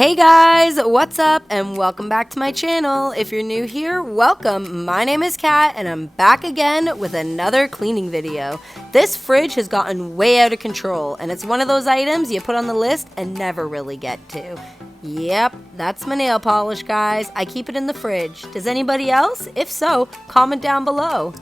Hey guys, what's up and welcome back to my channel. If you're new here, welcome. My name is Kat and I'm back again with another cleaning video. This fridge has gotten way out of control and it's one of those items you put on the list and never really get to. Yep, that's my nail polish, guys. I keep it in the fridge. Does anybody else? If so, comment down below.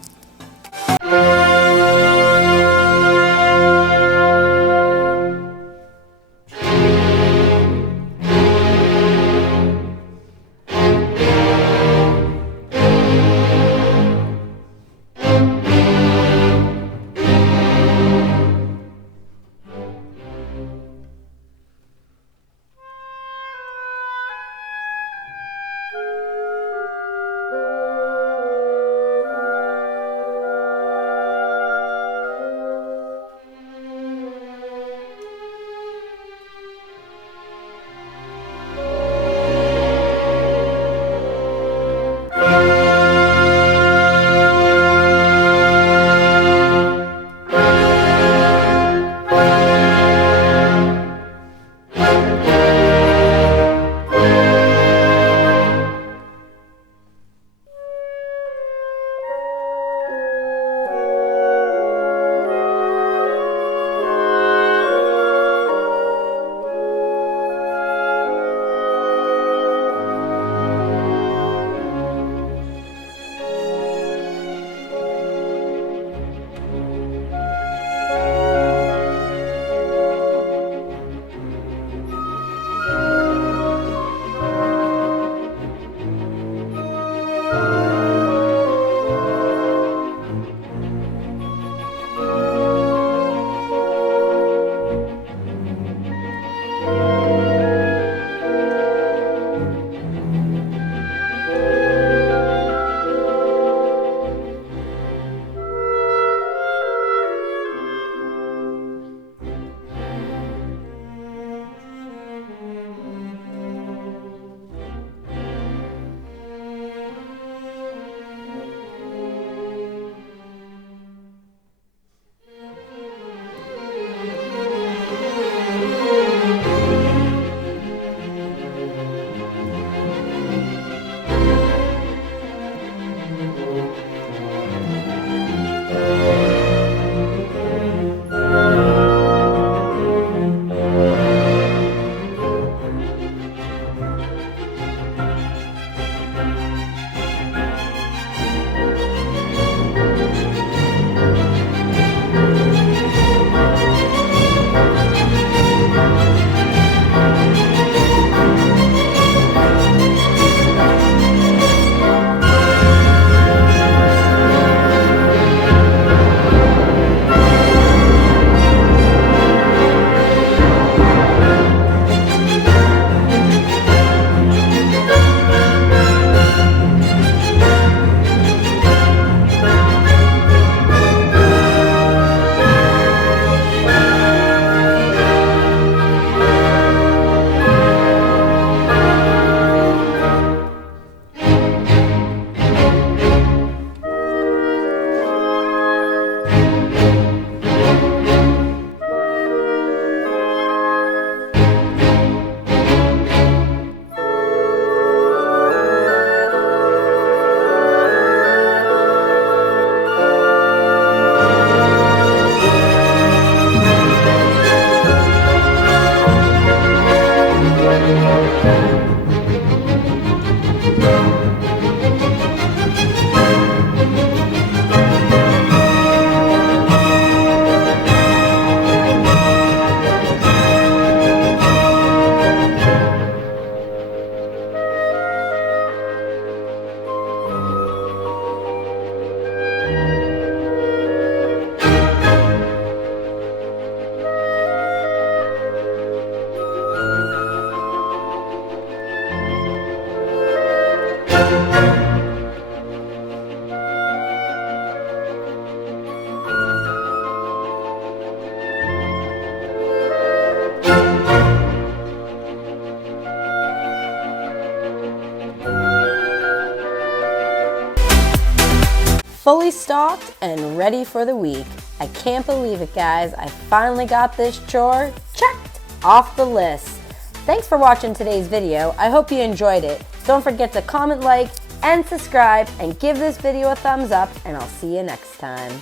Fully stocked and ready for the week. I can't believe it, guys. I finally got this chore checked off the list. Thanks for watching today's video. I hope you enjoyed it. Don't forget to comment, like, and subscribe, and give this video a thumbs up, and I'll see you next time.